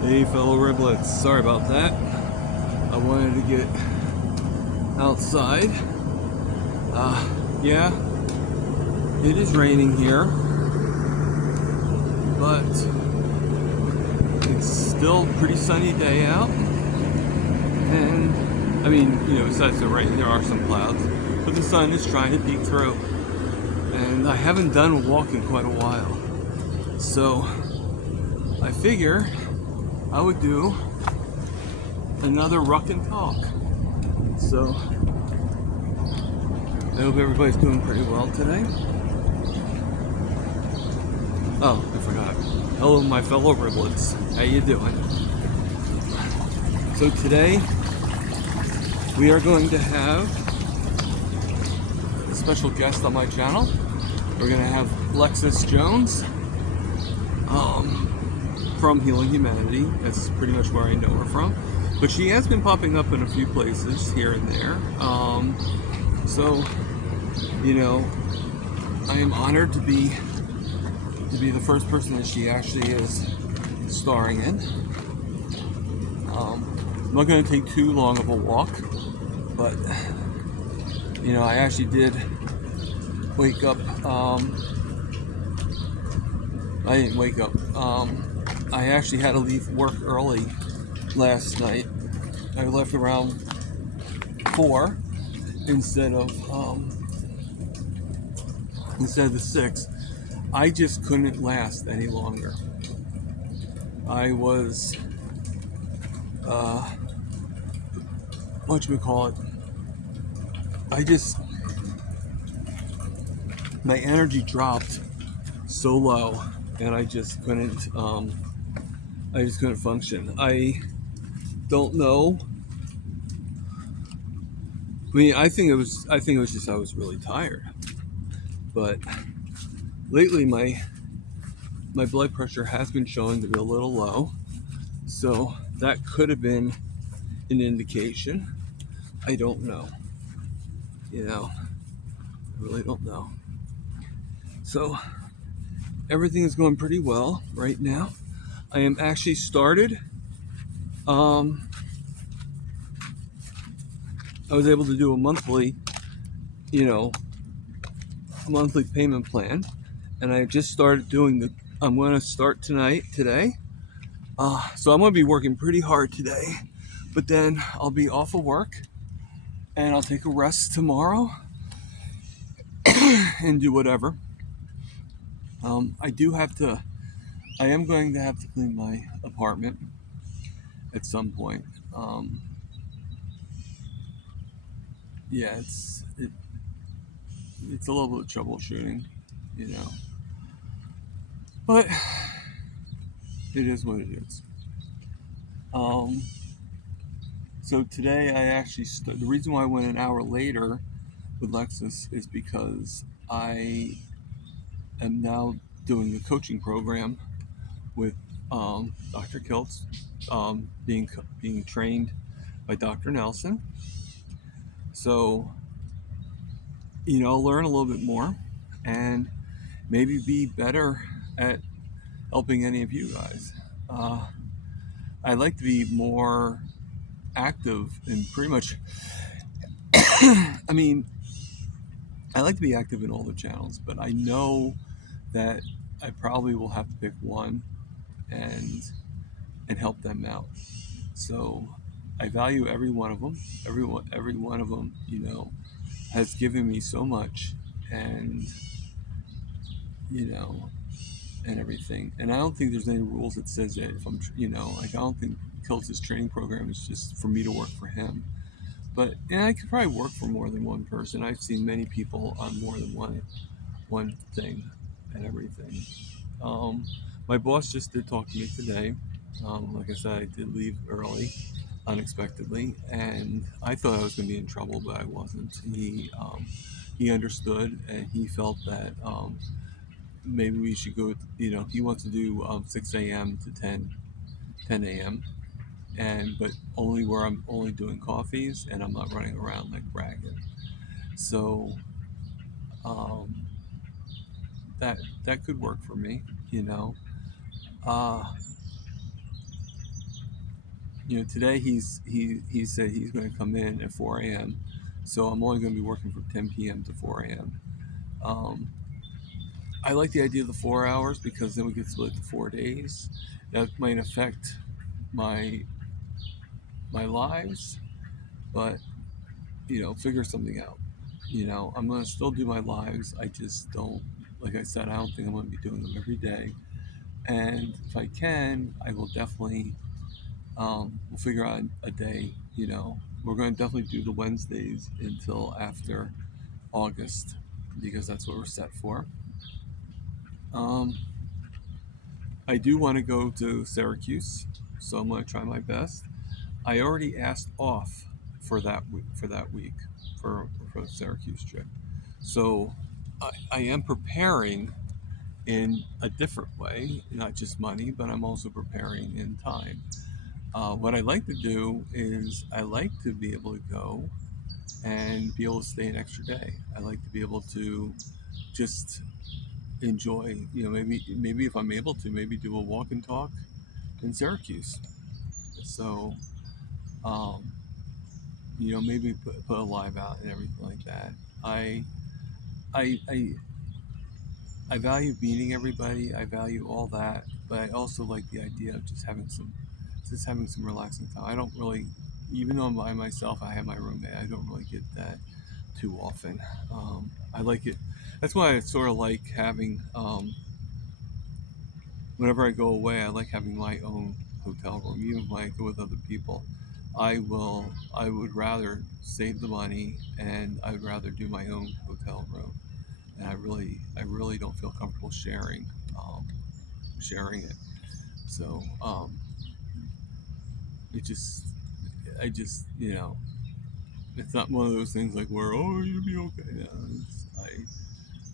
Hey fellow riblets, sorry about that. I wanted to get outside. Yeah, it is raining here, but it's still a pretty sunny day out. And I mean, besides the rain, there are some clouds, but the sun is trying to peek through. And I haven't done a walk in quite a while, so I figure I would do another ruck and talk. So I hope everybody's doing pretty well today. Oh, I forgot. Hello, my fellow riblets. How you doing? So today we are going to have a special guest on my channel. We're going to have Lexus Jones from Healing Humanity. That's pretty much where I know her from. But she has been popping up in a few places here and there. So, I am honored to be the first person that she actually is starring in. I'm not going to take too long of a walk, but I actually did wake up. I didn't wake up. I actually had to leave work early last night. I left around 4 instead of the 6. I just couldn't last any longer. I was my energy dropped so low, and I just couldn't function. I don't know. I mean, I think it was just I was really tired. But lately my blood pressure has been showing to be a little low, so that could have been an indication. I don't know. I really don't know. So everything is going pretty well right now. I am actually started. I was able to do a monthly payment plan, and I just started doing I'm going to start today. So I'm going to be working pretty hard today, but then I'll be off of work, and I'll take a rest tomorrow and do whatever. I am going to have to clean my apartment at some point. Yeah, it's a little bit of troubleshooting, but it is what it is. So today I actually the reason why I went an hour later with Lexus is because I am now doing a coaching program with Dr. Kiltz, being trained by Dr. Nelson. So, I'll learn a little bit more and maybe be better at helping any of you guys. I'd like to be more active in pretty much, I mean, I like to be active in all the channels, but I know that I probably will have to pick one and help them out. So I value every one of them. Every one of them, has given me so much, and and everything. And I don't think there's any rules that says that if I'm, I don't think Kiltz's training program is just for me to work for him. But I could probably work for more than one person. I've seen many people on more than one thing and everything. My boss just did talk to me today. Like I said, I did leave early, unexpectedly, and I thought I was going to be in trouble, but I wasn't. He understood, and he felt that maybe we should go. He wants to do 6 a.m. to 10 a.m. But only where I'm only doing coffees and I'm not running around like bragging. So that could work for me. Uh, Today he said he's going to come in at 4 a.m. So I'm only going to be working from 10 p.m. to 4 a.m. Um, I like the idea of the 4 hours because then we get split to 4 days. That might affect my my lives, but figure something out. I'm gonna still do my lives. I just don't, like I said, I don't think I'm gonna be doing them every day. And if I can, I will definitely we'll figure out a day. We're going to definitely do the Wednesdays until after August because that's what we're set for. Um, I do want to go to Syracuse, so I'm going to try my best. I already asked off for that week for the Syracuse trip, so I am preparing in a different way, not just money, but I'm also preparing in time. What I like to do is I like to be able to go and be able to stay an extra day. I like to be able to just enjoy, maybe if I'm able to, maybe do a walk and talk in Syracuse. So, um, maybe put a live out and everything like that. I I I I value meeting everybody. I value all that, but I also like the idea of just having some relaxing time. I don't really, even though I'm by myself, I have my roommate. I don't really get that too often. I like it. That's why I sort of like having. Whenever I go away, I like having my own hotel room. Even if I go with other people, I will. I would rather save the money, and I would rather do my own hotel room. And I really don't feel comfortable sharing it. So it just, I just, it's not one of those things like where you'll be okay. Yeah,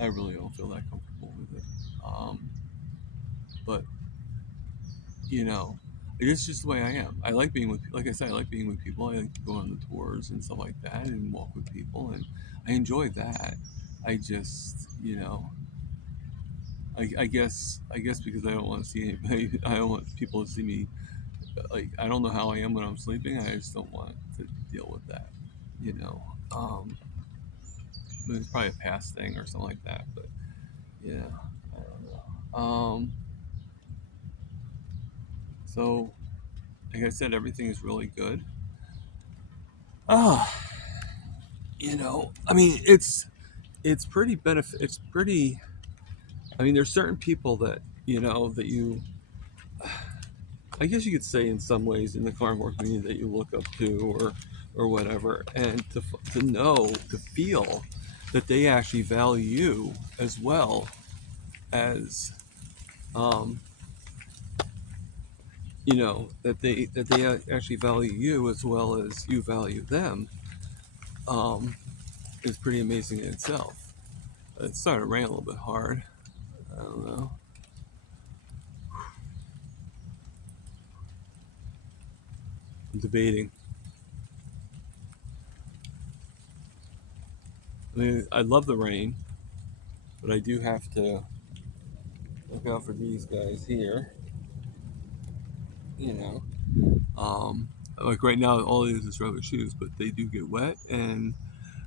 I really don't feel that comfortable with it. But you know, it's just the way I am. I like being with, like I said, I like being with people. I like to go on the tours and stuff like that and walk with people, and I enjoy that. I just, I guess because I don't want to see anybody. I don't want people to see me. Like I don't know how I am when I'm sleeping. I just don't want to deal with that. You know, um, it's probably a past thing or something like that. But yeah, I don't know. So like I said, everything is really good. Ah, I mean, it's pretty benefit. It's pretty. I mean, there's certain people that that you. I guess you could say in some ways in the carnivore community that you look up to or whatever, and to know to feel that they actually value you as well as um, that they actually value you as well as you value them um, is pretty amazing in itself. It started to rain a little bit hard. I don't know. I'm debating. I mean, I love the rain, but I do have to look out for these guys here. You know, um, like right now, all it is rubber shoes, but they do get wet, and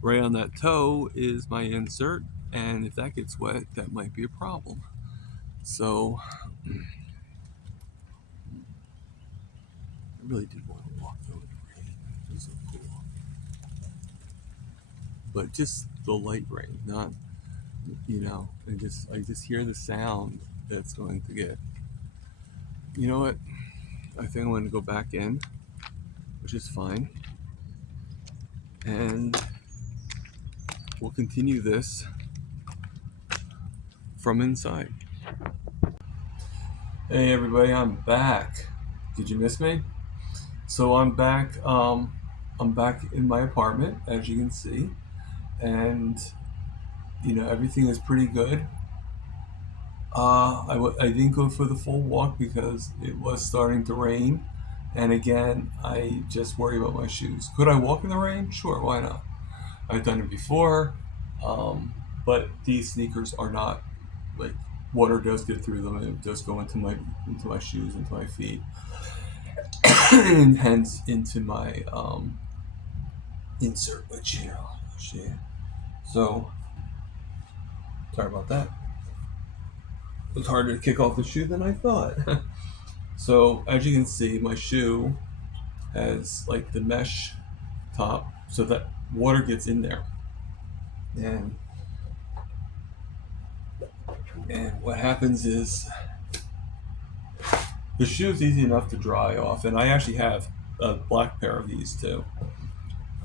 right on that toe is my insert, and if that gets wet, that might be a problem. So, I really did want to walk though in the rain. It was so cool, but just the light rain, not and I just hear the sound that's going to get. You know what? I think I'm going to go back in, which is fine, and we'll continue this from inside. Hey everybody, I'm back. Did you miss me? So I'm back. I'm back in my apartment, as you can see, and everything is pretty good. I didn't go for the full walk because it was starting to rain, and again, I just worry about my shoes. Could I walk in the rain? Sure, why not? I've done it before, um, but these sneakers are not like water does get through them and it does go into my shoes, into my feet. and hence into my insert, which so sorry about that. It was harder to kick off the shoe than I thought. So as you can see, my shoe has like the mesh top so that water gets in there. And what happens is the shoe is easy enough to dry off, and I actually have a black pair of these too.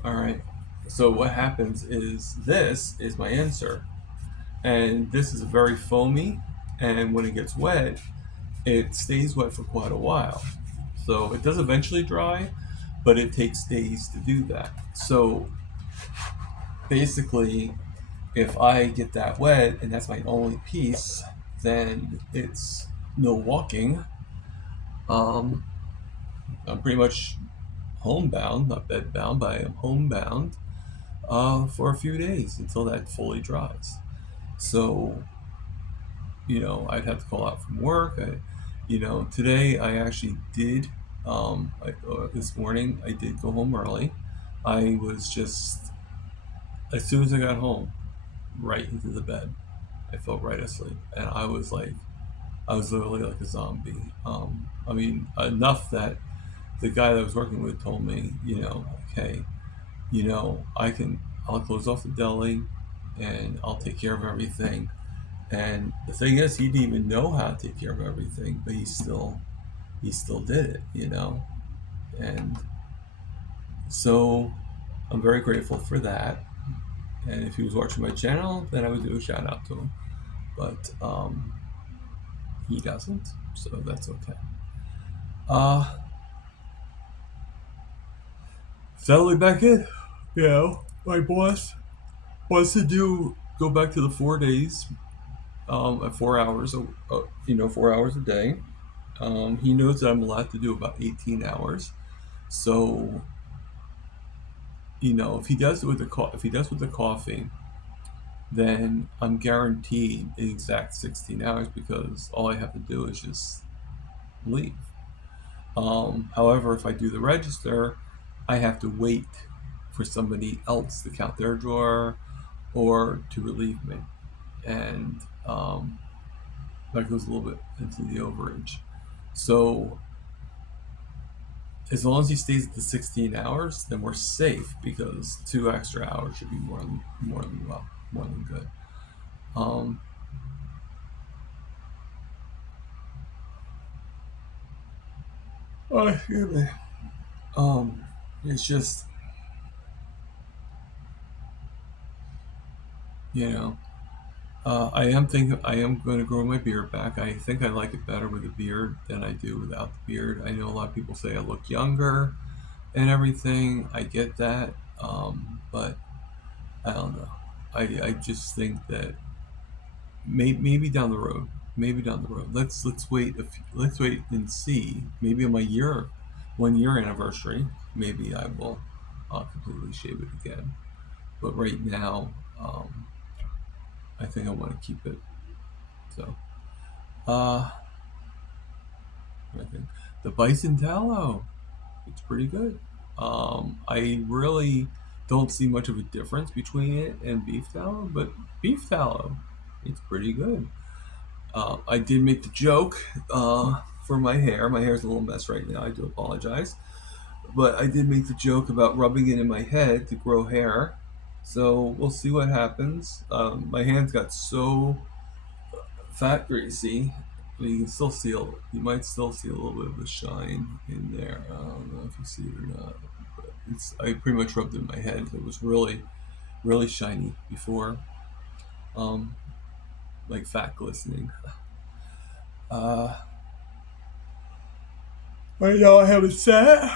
All right. So what happens is this is my insert, and this is very foamy, and when it gets wet, it stays wet for quite a while. So it does eventually dry, but it takes days to do that. So basically, if I get that wet and that's my only piece, then it's no walking. I'm pretty much homebound, not bedbound, but I am homebound for a few days until that fully dries. So, I'd have to call out from work. Today I actually did, this morning I did go home early. I was just, as soon as I got home, right into the bed. I fell right asleep. And I was literally like a zombie. Enough that the guy that I was working with told me, hey, I'll close off the deli and I'll take care of everything. And the thing is, he didn't even know how to take care of everything, but he still did it. And so I'm very grateful for that. And if he was watching my channel, then I would do a shout out to him. But he doesn't, so that's okay. Settling back in, my boss wants to go back to the 4 days, at 4 hours, 4 hours a day. He knows that I'm allowed to do about 18 hours. So, if he does it with the coffee, then I'm guaranteed the exact 16 hours because all I have to do is just leave. However, if I do the register, I have to wait for somebody else to count their drawer or to relieve me. And that goes a little bit into the overage. So as long as he stays at the 16 hours, then we're safe because 2 extra hours should be more than good. Excuse me. It's just, I am going to grow my beard back. I think I like it better with a beard than I do without the beard. I know a lot of people say I look younger and everything. I get that, but I don't know. I just think that maybe down the road. Let's wait. Let's wait and see. Maybe on my 1 year anniversary, maybe I will completely shave it again. But right now, I think I want to keep it. So, I think the bison tallow, it's pretty good. I really don't see much of a difference between it and beef tallow, but beef tallow, it's pretty good. I did make the joke for my hair. My hair's a little mess right now. I do apologize. But I did make the joke about rubbing it in my head to grow hair. So we'll see what happens. My hands got so fat greasy. You can still you might still see a little bit of a shine in there. I don't know if you see it or not. But I pretty much rubbed it in my head. It was really, really shiny before. Like fat glistening. Right now I have it set.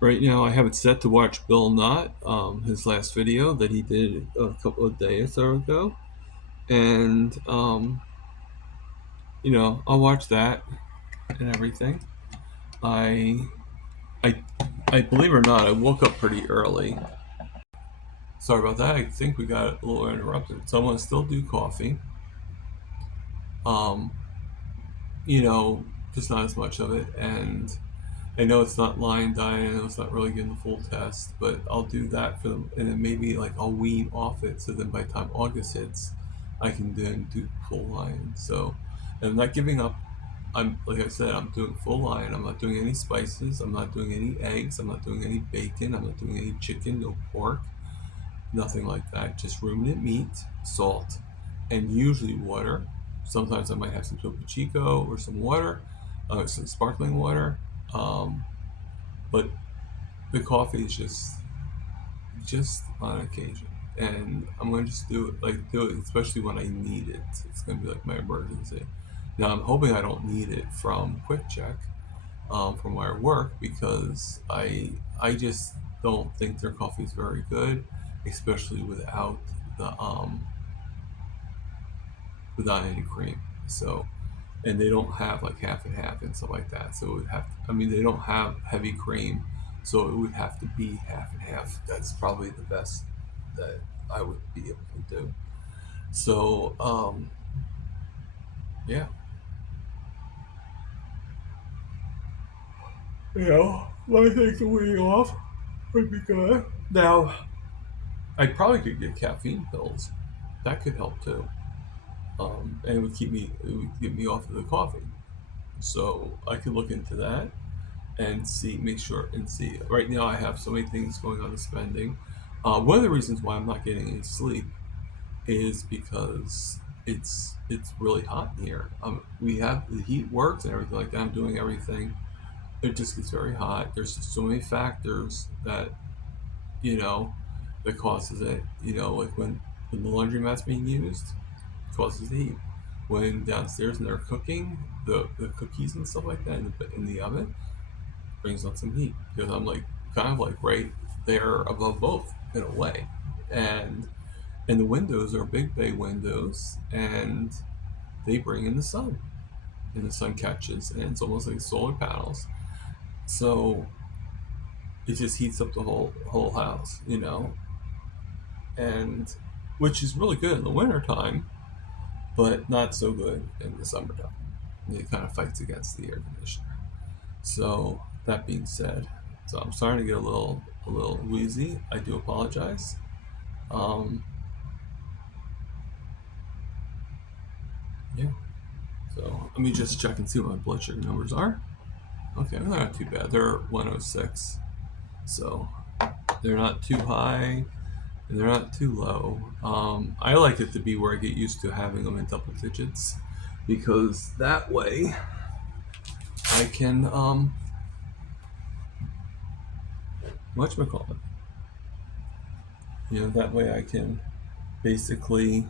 Right now I have it set to watch Bill Knott, his last video that he did a couple of days ago, and I'll watch that and everything. I believe it or not, I woke up pretty early. Sorry about that. I think we got a little interrupted. So I'm gonna still do coffee. just not as much of it. And I know it's not line diet. I know it's not really getting the full test, but I'll do that for them, and then maybe like I'll wean off it. So then by the time August hits, I can then do full line. So, and I'm not giving up. I'm like I said, I'm doing full line. I'm not doing any spices. I'm not doing any eggs. I'm not doing any bacon. I'm not doing any chicken. No pork. Nothing like that. Just ruminant meat, salt, and usually water. Sometimes I might have some Topo Chico or some water, some sparkling water. Um, but the coffee is just on occasion, and I'm gonna just do it, especially when I need it. It's gonna be like my emergency. Now I'm hoping I don't need it from Quick Check, from where I work, because I just don't think their coffee is very good, especially the without any cream. So, and they don't have like half and half and stuff like that. So it would have I mean, they don't have heavy cream, so it would have to be half and half. That's probably the best that I would be able to do. So, yeah, I think the weaning off would be good. Now, I probably could get caffeine pills. That could help too. And it would get me off of the coffee. So I could look into that and make sure and see. Right now, I have so many things going on in spending. One of the reasons why I'm not getting any sleep is because it's really hot in here. We have the heat works and everything like that. I'm doing everything. It just gets very hot. There's just so many factors that you know that causes it. Like when the laundromat's being used, it causes the heat. When downstairs and they're cooking the cookies and stuff like that in the oven, brings on some heat because I'm like kind of like right there above both in a way, and the windows are big bay windows, and they bring in the sun, and the sun catches, and it's almost like solar panels. So it just heats up the whole house, and which is really good in the wintertime, but not so good in the summertime. It kind of fights against the air conditioner. So that being said, so I'm starting to get a little wheezy. I do apologize. Um, yeah. So let me just check and see what my blood sugar numbers are. Okay, they're not too bad. They're 106. So they're not too high and they're not too low. I like it to be where I get used to having them in double digits, because that way I can whatchamacallit. That way I can basically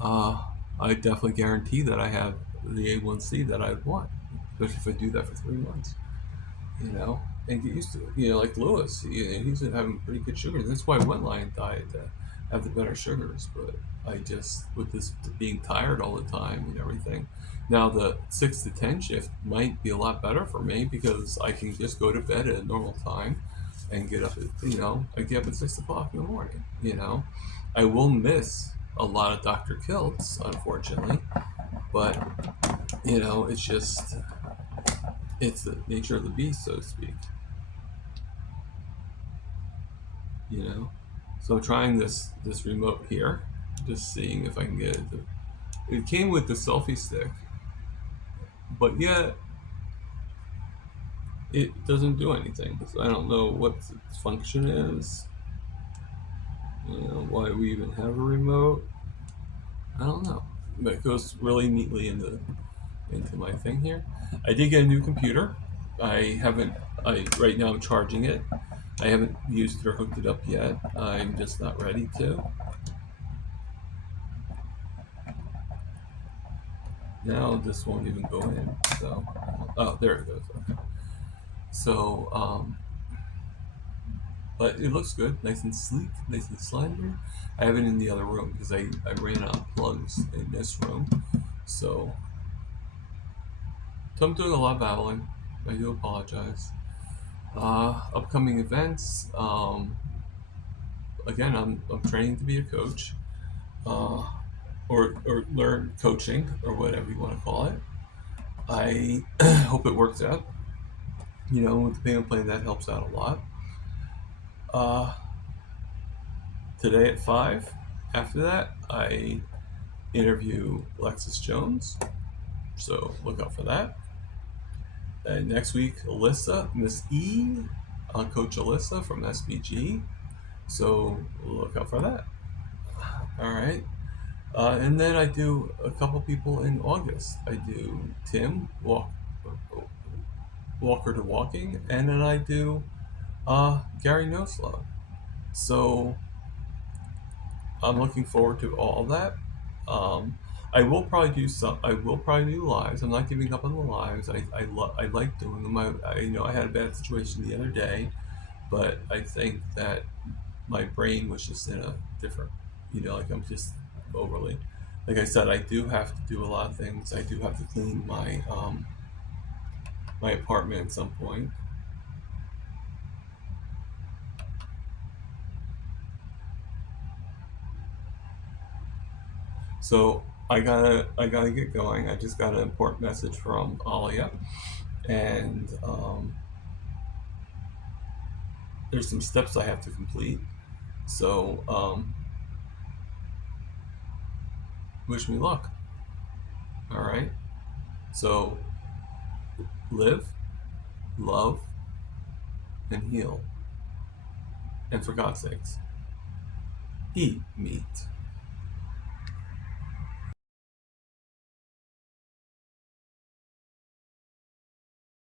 uh, I definitely guarantee that I have the A1C that I want, especially if I do that for 3 months, and get used to it. Like Lewis, he's been having pretty good sugars. That's why I went Lion Diet to have the better sugars. But I just, with this being tired all the time and everything, now the 6 to 10 shift might be a lot better for me because I can just go to bed at a normal time and get up at, I get up at 6 o'clock in the morning. I will miss a lot of Dr. Kilt's, unfortunately, but it's just it's the nature of the beast, so to speak. you know. So I'm trying this remote here, just seeing if I can get it. It came with the selfie stick, but yet it doesn't do anything. So I don't know what its function is. Why we even have a remote. I don't know. But it goes really neatly into my thing here. I did get a new computer. I haven't. I right now I'm charging it. I haven't used it or hooked it up yet. I'm just not ready to. Now this won't even go in. So, oh, there it goes. Okay. So, but it looks good, nice and sleek, nice and slender. I have it in the other room because I ran out of plugs in this room. So I'm doing a lot of babbling. I do apologize. Upcoming events. Again, I'm training to be a coach, or learn coaching or whatever you want to call it. I hope it works out. With the payment plan, that helps out a lot. Uh, Today at 5, after that, I interview Alexis Jones, so look out for that. And next week, Alyssa, Miss E, Coach Alyssa from SBG, so look out for that. All right. And then I do a couple people in August. I do Tim, Walker to Walking, and then I do Gary Noslow. So I'm looking forward to all that. Um, I will probably do some. I will probably do lives. I'm not giving up on the lives. I like doing them. I had a bad situation the other day, but I think that my brain was just in a different. Like I'm just overly. Like I said, I do have to do a lot of things. I do have to clean my apartment at some point. So I gotta get going. I just got an important message from Alia, and there's some steps I have to complete. So wish me luck. All right. So live, love, and heal. And for God's sakes, eat meat.